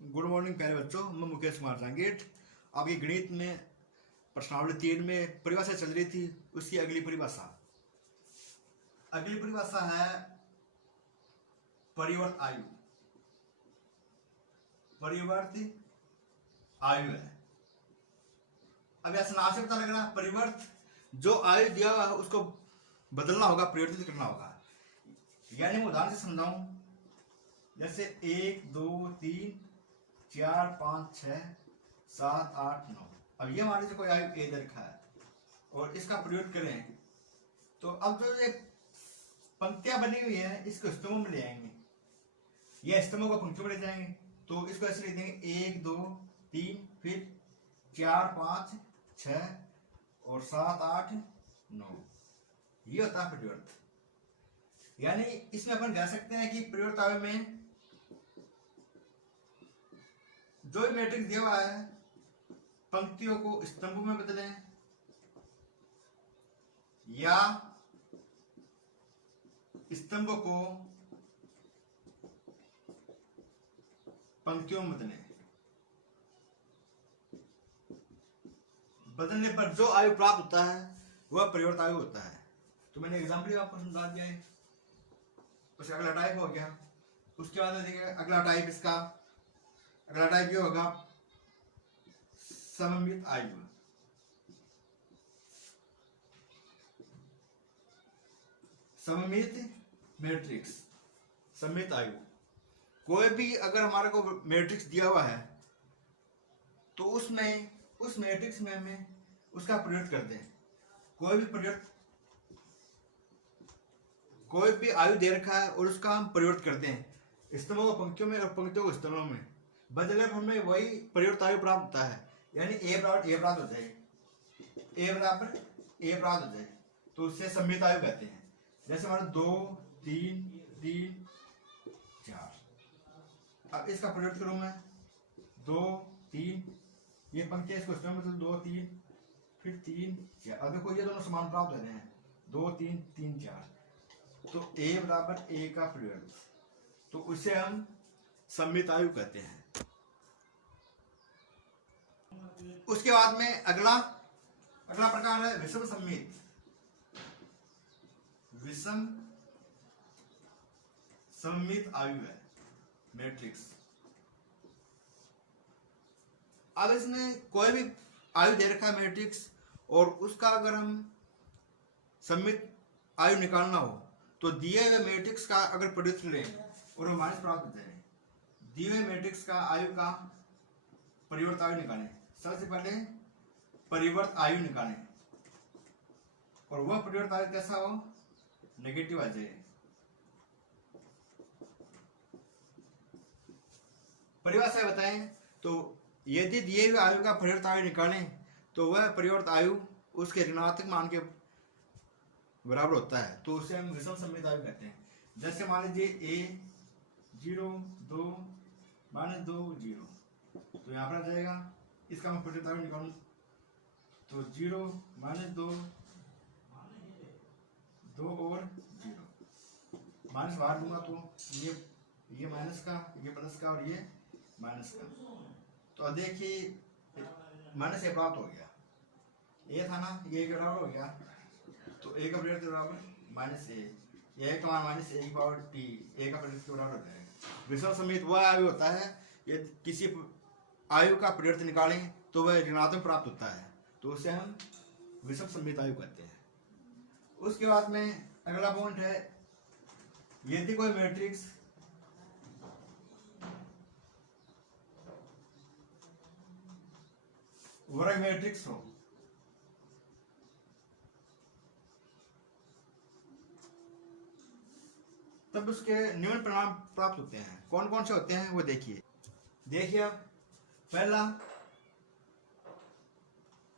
Good morning प्यारे बच्चों, मैं मुकेश कुमार जांगीर। आपकी गणित में प्रश्नावली 3 में परिभाषा चल रही थी, उसकी अगली परिभाषा है परिवर्त आयु। परिवर्त आयु है। अब ऐसा नाम से पता लग रहा है, परिवर्त जो आयु दिया हुआ है उसको बदलना होगा, परिवर्तित करना होगा। यानी मैं उदाहरण से समझाऊं, जैसे 1 2 3 4 5 6 7 8 9। अब ये मान लीजिए कोई आयु ए दे रखा है और इसका प्रयोग करें तो अब जो ये पंक्तियां बनी हुई है इसको स्तंभों में ले आएंगे, ये स्तंभों को पंक्तियों में ले जाएंगे। तो इसको ऐसे लिख देंगे 1 2 3 फिर 4 5 6 और 7 8 9। ये होता है परिवर्त। यानी इसमें अपन कह सकते हैं कि परिवर्त आयु में जो मैट्रिक्स दिया हुआ है पंक्तियों को स्तंभों में बदलें या स्तंभों को पंक्तियों में बदलने पर जो आयु प्राप्त होता है वह परिवर्त आयु होता है। तो मैंने एग्जाम्पल आपको समझा दिया है। उसका अगला टाइप हो गया। उसके बाद देखिए अगला टाइप ये होगा सममित आयु। सममित मैट्रिक्स, सममित आयु। कोई भी अगर हमारे को मैट्रिक्स दिया हुआ है तो उसमें उस मैट्रिक्स में हमें उसका प्रयोग करते हैं। कोई भी आयु दे रखा है और उसका हम प्रयोग करते हैं स्तंभों को पंक्तियों में और पंक्तियों को स्तंभों में बदले हमें वही परिवर्त आयु प्राप्त होता है। यानी ए बराबर ए प्राप्त हो जाए, तो उससे सममित आयु कहते हैं। जैसे हमारे 2 3 3 4। अब इसका प्रयोग करूं मैं 2 3, ये पंक्ति इसको स्तंभ में 2 3 फिर 3 4। अब देखो ये दोनों समान प्राप्त हो रहे हैं 2 3 3 4। तो ए बराबर ए का प्रयोग, तो उसे हम सममित आयु कहते हैं। उसके बाद में अगला प्रकार है विषम सममित। विषम सममित आयु है मैट्रिक्स। अब इसमें कोई भी आयु दे रखा है मैट्रिक्स और उसका अगर हम सममित आयु निकालना हो तो दिए हुए मैट्रिक्स का अगर प्रयुक्त लें और वो माइनस प्राप्त हो जाए, दिए हुए मैट्रिक्स का आयु का परिवर्त आयु निकालें। सबसे पहले परिवर्त आयु निकालें और वह परिवर्त आयु कैसा हो, नेगेटिव आ जाए। परिभाषा बताएं तो यदि दिए हुए आयु का परिवर्त आयु निकालें तो वह परिवर्त आयु उसके ऋणात्मक मान के बराबर होता है, तो उसे हम विषम सममित आयु कहते हैं। जैसे मान लीजिए a 0 2 -2 0, तो यहाँ पर आ जाएगा। इसका मैं परिवर्त आयु निकालूं तो 0 -2 2 और 0, माइनस बाहर दूंगा तो ये माइनस का, ये प्लस का और ये माइनस का। तो अब देखिए माइनस ए प्राप्त हो गया, ए था ना, ये बराबर हो गया, तो ए का परिवर्त बराबर माइनस ए का मान माइनस ए की पावर टी, ए का परिवर्त के बराबर हो जाएगा। विषम सममित वह आयु होता है यदि किसी आयु का परिवर्त निकालें तो वह ऋणात्मक प्राप्त होता है, तो उसे हम विषम सममित आयु कहते हैं। उसके बाद में अगला पॉइंट है, यदि कोई मैट्रिक्स वर्ग मैट्रिक्स हो तब उसके निम्न परिणाम प्राप्त होते हैं। कौन कौन से होते हैं वो देखिए अब पहला,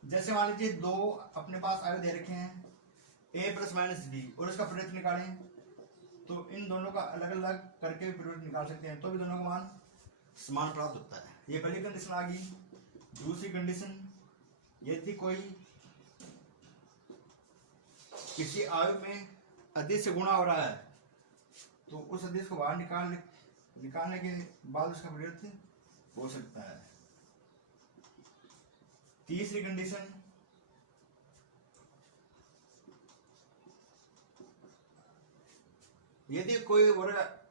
जैसे मान लीजिए 2 अपने पास आयु दे रखे हैं a + -b और इसका परिवर्त निकालें तो इन दोनों का अलग अलग करके भी परिवर्त निकाल सकते हैं, तो भी दोनों का मान समान प्राप्त होता है। ये पहली कंडीशन आ गई। दूसरी कंडीशन, यदि कोई किसी आयु में अधिक से गुणा हो रहा है तो उस अधिक को बाहर निकालने के बाद उसका परिवर्त हो सकता है। तीसरी कंडीशन, यदि कोई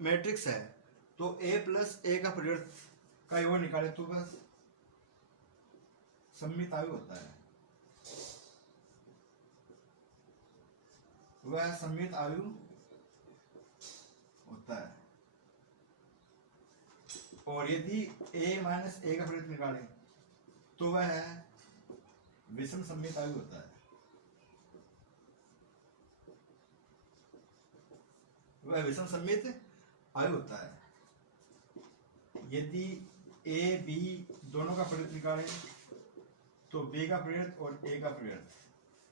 मैट्रिक्स है तो a प्लस a का प्रोडक्ट का योग निकाले तो बस सममित आयु होता है, वह सममित आयु होता है। और यदि a माइनस a का प्रोडक्ट निकाले तो वह विषम सममित आयु होता है, वह विषम सममित आयु होता है। यदि a b दोनों का प्रोडक्ट निकाले तो b का प्रोडक्ट और a का प्रोडक्ट,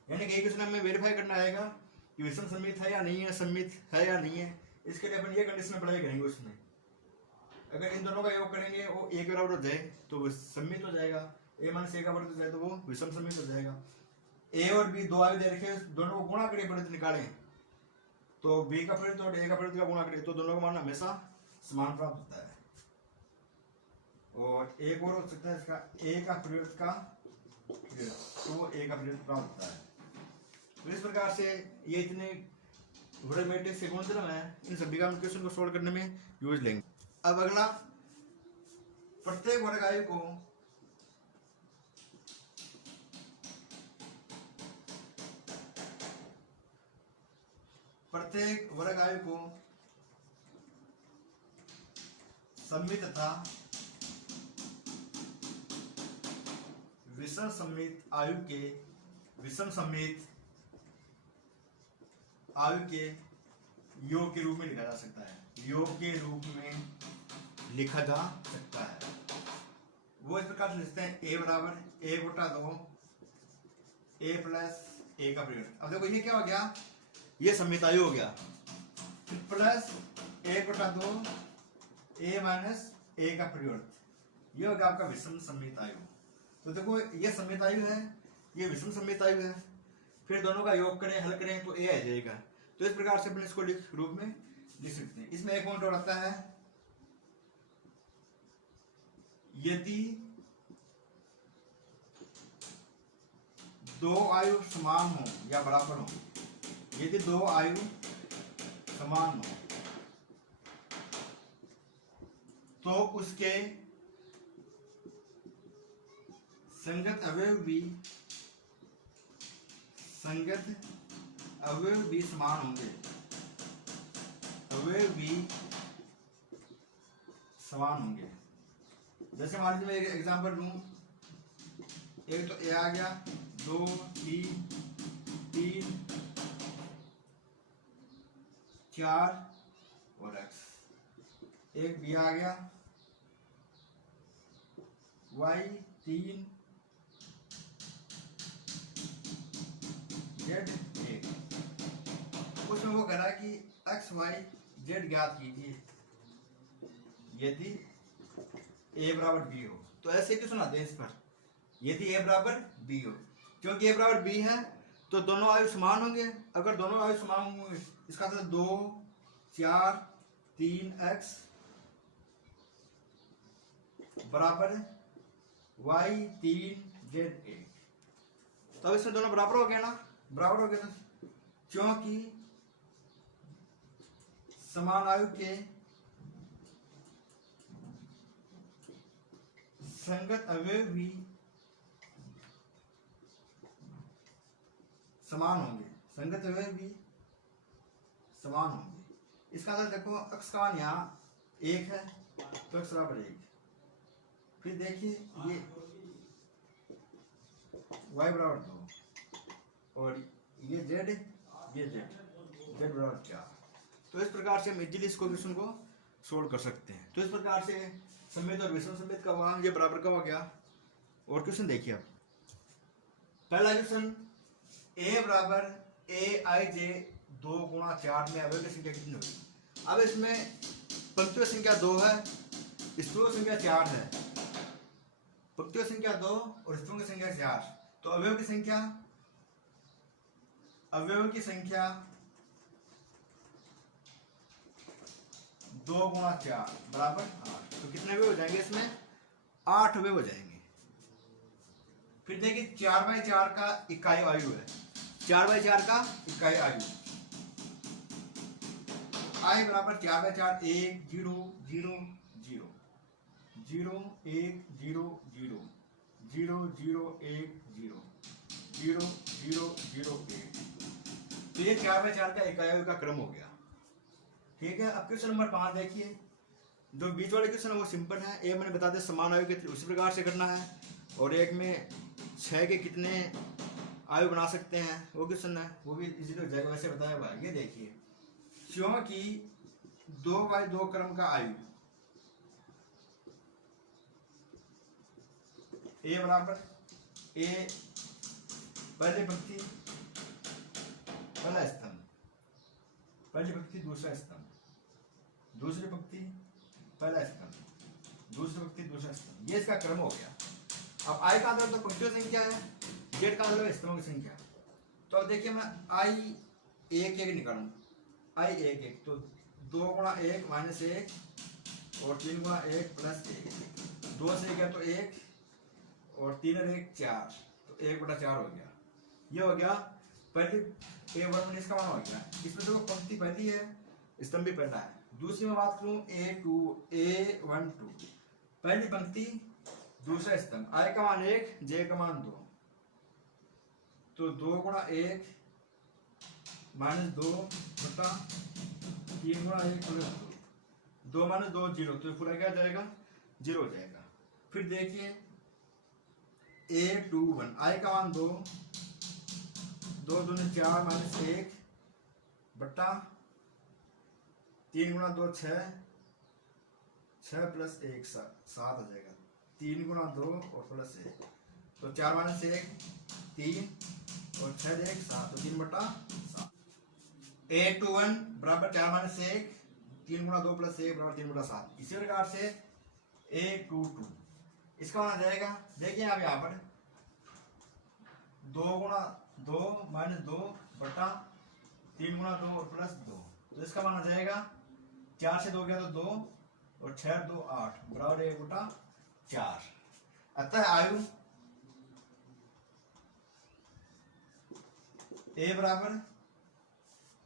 यानी कि एक क्वेश्चन में वेरीफाई करना आएगा कि विषम सममित है या नहीं है, सममित है या नहीं है। इसके लिए अपन ये कंडीशन अप्लाई करेंगे उसमें, अगर इन दोनों का योग करेंगे वो a के बराबर हो जाए तो वो सममित हो जाएगा, a माइनस a का बराबर हो जाए तो वो विषम सममित हो जाएगा। a और b दो आयु दे रखे, दोनों को गुणा करिए, प्रोडक्ट निकालें तो b का प्रोडक्ट और a का प्रोडक्ट का गुणा करिए तो दोनों का मान हमेशा समान प्राप्त होता है। और एक और हो सकता है इसका a का प्रोडक्ट का तो वो a का प्रोडक्ट प्राप्त होता है। तो इस प्रकार से ये इतने बड़े मैट्रिक्स के गुणधर्म है, इन सभी का हम क्वेश्चन को सोल्व करने में यूज लेंगे। अब अगला, प्रत्येक वर्ग आयु को सममित तथा विषम सममित आयु के योग के रूप में लिखा जा सकता है, योग के रूप में लिखा जा सकता है। वो इस प्रकार से लिखते हैं a बराबर a बटा 2 a प्लस a का प्रोडक्ट। अब देखो ये क्या हो गया, ये सममित आयु हो गया, प्लस a बटा 2 a माइनस a का प्रोडक्ट, ये हो गया आपका विषम सममित आयु। तो देखो ये सममित आयु है, ये विषम सममित आयु है, फिर दोनों का योग करें, हल करें तो a आ जाएगा। तो इस प्रकार से अपन इसको रूप में लिख सकते हैं। इसमें एक पॉइंट और आता है, यदि दो आयु समान हो या बराबर हो, यदि दो आयु समान हो तो उसके संगत अवयव भी समान होंगे, अवयव भी समान होंगे। जैसे मान लीजिए मैं एक एग्जांपल लूं, एक तो ए आ गया, 2 3 4 और x, एक बी आ गया y 3 z 1। उसमें वो कह रहा है कि x y z ज्ञात कीजिए यदि a बराबर b हो। तो ऐसे क्यों सुनाते हैं इस पर, यदि a बराबर b हो, क्योंकि a बराबर b है तो दोनों आयु समान होंगे। अगर दोनों आयु समान होंगे इसका मतलब 2 4 3x बराबर y 3 z 1। तो इसमें दोनों बराबर हो गए ना, बराबर हो गए ना, क्योंकि समान आयु के संगत अवयव भी समान होंगे, संगत अवयव भी समान होंगे। इसका मतलब देखो अक्ष का मान यहाँ 1 है तो x बराबर 1, फिर देखिए ये y बराबर 2 और ये z बराबर 4। तो इस प्रकार से हम इजीली इसको क्वेश्चन को सोल्व कर सकते हैं। तो इस प्रकार से सममित और विषम सममित का हुआ, ये बराबर का हो गया। और क्वेश्चन देखिए आप, पहला क्वेश्चन a बराबर aij 2 गुणा 4 में अवयव की संख्या कितनी होगी। अब इसमें पंक्तियों संख्या 2 है, स्तरों संख्या 4 है, पंक्तियों संख्या 2 और स्तरों की संख्या 4। तो अवयव की संख्या 2 गुणा 4 बराबर 8। तो कितने अवयव हो जाएंगे इसमें, 8 अवयव हो जाएंगे। फिर देखिए 4/4 का इकाई आयु है, 4/4 का इकाई आयु आई बराबर 4/4 1 0 0 0 0 1 0 0 0 0 1 0 0 0 0 1। तो ये 4/4 का इकाई आयु का क्रम हो गया। ठीक है, अब क्वेश्चन नंबर 5 देखिए। जो बीच वाले क्वेश्चन है वो सिंपल है। एक मैंने बता दिया समान आयु के उसी प्रकार से करना है, और एक में 6 के कितने आयु बना सकते हैं वो क्वेश्चन है, वो भी इसी तो जगह वैसे बताया हुआ है। ये देखिए, क्योंकि 2/2 क्रम का आयु ए बराबर ए पहली पंक्ति पहला स्तंभ, पहली पंक्ति दूसरा स्तंभ, दूसरी पंक्ति पहला स्तंभ, दूसरी पंक्ति दूसरा स्तंभ, ये इसका क्रम हो गया। अब आई का आधार तो पंक्तियों की संख्या है, जेड का आधार स्तंभों की संख्या। तो अब देखिए मैं आई 1 1 निकालूं, आई 1 1 तो 2 गुणा 1 माइनस 1 और 3 गुणा 1 प्लस 1, 2 से गया तो 1 और 3 और 1 4, तो 1/4 हो गया। ये हो गया पहली A1 इसका मान हो गया। इसमें तो पंक्ति पहली है, स्तंभ भी पहला है। दूसरी में बात करूं A1 2 पहली पंक्ति दूसरा स्तंभ, I का मान 1 J का मान 2, तो 2 गुणा 1 माइनस 2 बटा 3 गुणा 1 प्लस 2, 2 माइनस 2 0, तो पूरा क्या जाएगा 0 हो जाएगा। फिर देखिए A21 I का मान 2, 2 दूनी 4 माइनस 1 बट्टा 3 गुणा 2 6, 6 प्लस 1 7 हो जाएगा, 3 गुणा 2 और प्लस 1, तो 4 माइनस 1 3 और 6 1 7, तो 3/7। A21 बराबर 4 माइनस 1 3 गुणा 2 प्लस 1 बराबर 3/7। इसी प्रकार से A22 इसका मान आ जाएगा, देखिए आप यहाँ पर 2 गुणा 2 माइनस 2 बटा 3 गुणा 2 और प्लस 2, तो इसका मान आ जाएगा 4 से 2 गया तो 2 और 6 2 8 बराबर 1/4। अतः आयु ए बराबर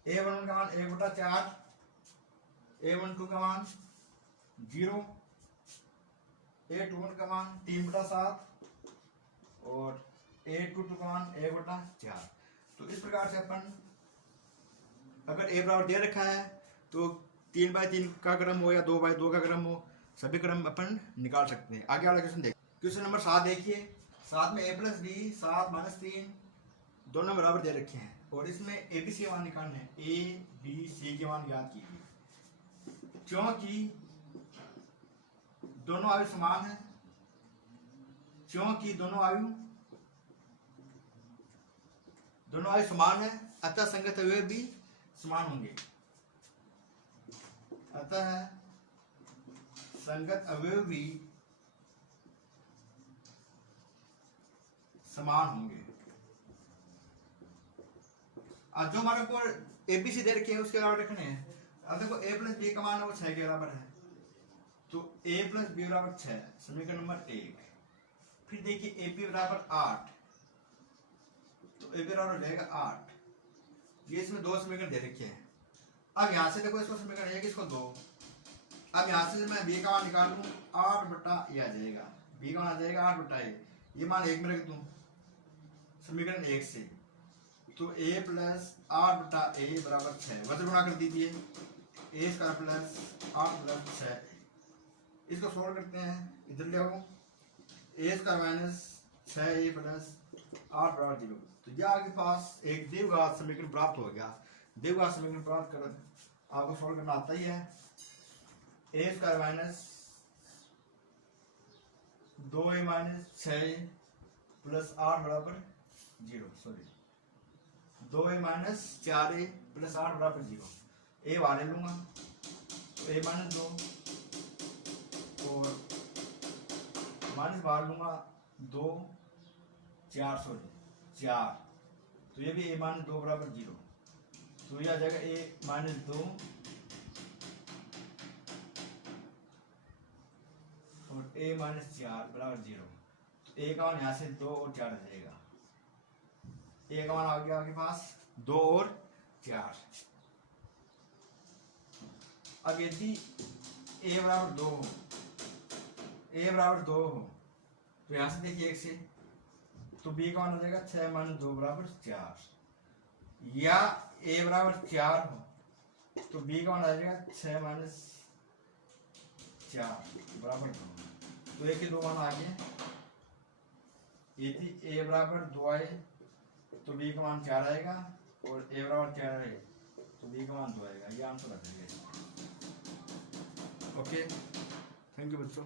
A11 का मान 1/4, A12 का मान 0, A21 का मान 3/7 और A22 का मान 1/4। तो इस प्रकार से अपन अगर A बराबर दे रखा है तो 3/3 का क्रम हो या 2/2 का क्रम हो, सभी क्रम अपन निकाल सकते हैं। आगे वाला क्वेश्चन देखिए, क्वेश्चन नंबर 7 देखिए। 7 में A प्लस बी 7 माइनस 3 दोनों बराबर दे रखे हैं, और इसमें ABC के मान निकालने हैं। ABC के मान याद कीजिए, क्योंकि दोनों आयु समान है, क्योंकि दोनों आयु समान है, अतः संगत अवयव भी समान होंगे, अतः संगत अवयव भी समान होंगे। अब जो हमारे को ABC दे रखे हैं उसके बराबर रखने हैं। अब देखो A प्लस बी का मान है वो 6 के बराबर है, तो A प्लस बी बराबर 6, समीकरण नंबर 1। फिर देखिए AP बराबर 8, तो AP बराबर हो जाएगा 8। ये इसमें 2 समीकरण दे रखे हैं। अब यहाँ से देखो इसको समीकरण 1 इसको 2, अब यहाँ से मैं B का मान निकाल लूँ 8/A आ जाएगा, B का मान आ जाएगा 8/A, ये मान 1 में रख दूँ समीकरण 1 से, तो A प्लस 8/A बराबर 6, वज्र गुणा कर दीजिए A स्क्वायर प्लस 8 प्लस 6। इसको सोल्व करते हैं, इधर ले आओ, A square minus 6A plus 8 बराबर 0। तो यह आपके पास एक द्विघात समीकरण प्राप्त हो गया। द्विघात समीकरण प्राप्त कर आपको सोल्व करना आता ही है। A square minus 2A minus 6 plus 8 बराबर 0, sorry 2A minus 4A plus 8 बराबर 0। A बाहर ले लूंगा तो A माइनस 2 और माइनस बाहर लूंगा 2 4 4, तो ये भी A माइनस 2 बराबर 0, तो यह आ जाएगा A माइनस 2 और a माइनस 4 बराबर 0। तो a का मान यहाँ से 2 और 4 आ जाएगा। a का मान आ गया आपके पास 2 और 4। अब यदि a बराबर 2 हो, a बराबर 2 हो तो यहाँ से देखिए 1 से, तो b का मान हो जाएगा 6 माइनस 2 बराबर 4। या a बराबर 4 हो तो b का मान आ जाएगा 6 माइनस 4 बराबर 2। तो a के 2 मान आ गए। यदि a बराबर 2 आए तो b का मान 4 आएगा, और a बराबर 4 आए तो b का मान 2 आएगा। ये आंसर रख देंगे। ओके, थैंक यू बच्चों।